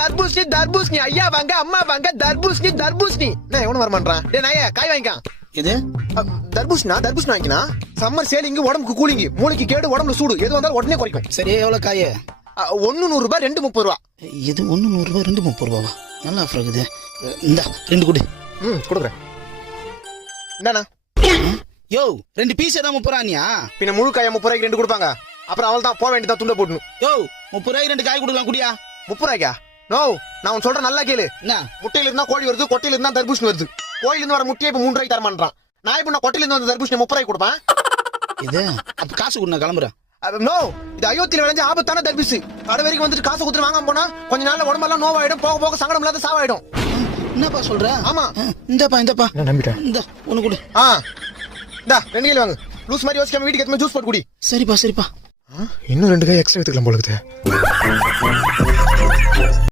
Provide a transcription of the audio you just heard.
தர்பூசணி தர்பூசணி ஐயா வாங்க அம்மா வாங்க தர்பூசணி தர்பூசணி நான் எவனும் வரமாட்டான் டே நாயே காய் வாங்கிக்கான் இது தர்பூசணா தர்பூசணி வாங்கினா சம்மர் சேலிங்கு உடம்புக்கு கூலிங்கு மூளைக்கு கேடு உடம்புல சூடு எது வந்தாலும் உடனே குறைக்கும் சரி எவ்வளவு காய? 1 100 ரூபாய் 2 30 ரூபா இது 1 100 ரூபாய் 2 30 ரூபாவா? நல்லா ஆஃபர் இருக்குது. இந்த 2 கொடு. கொடுக்குறேன். என்னண்ணா யோ 2 பீஸ் தான் 30 ரூபாயா? பின்ன முழு காய 30 ரூபாய்க்கு 2 கொடுப்பாங்க. அப்புறம் அவள் தான் போக வேண்டியதா துண்ட போடணும். யோ 30 ரூபாய்க்கு 2 காய் கொடுக்கலாம் குடியா? 30 ரூபாய்க்கா? நோ நான் உன் சொல்றேன் நல்லா கேளு. என்ன முட்டையில இருந்தா கோழி வருது, கொட்டையில இருந்தா தர்பூசணி வருது. கோயில இருந்து வர முட்டையை இப்ப 3 ரூபாய்க்கு தரமாட்டான். நான் இப்ப நான் கொட்டையில இருந்து வந்த தர்பூசணி 30 ரூபாய்க்கு கொடுப்பேன். இது அப்ப காசு கொடு, நான் கிளம்புறேன். நோ இது அயோத்தியில விளைஞ்ச ஆபத்தான தர்பூசணி. கடை வரைக்கும் வந்துட்டு காசு கொடுத்து வாங்காம போனா கொஞ்ச நாள்ல உடம்பெல்லாம் நோவாயிடும், போக போக சங்கடம் இல்லாத சாவாயிடும். என்னப்பா சொல்ற? ஆமா இந்தப்பா நான் நம்பிட்டேன். இந்த ஒண்ணு கொடு. இந்தா 2 கிலோ வாங்க. லூஸ் மாதிரி யோசிக்காம வீட்டுக்கு எத்தனை ஜூஸ் போட்டு குடி. சரிப்பா சரிப்பா. இன்னும் 2 காய் எக்ஸ்ட்ரா எடுத்துக்கலாம் போல இருக்குது.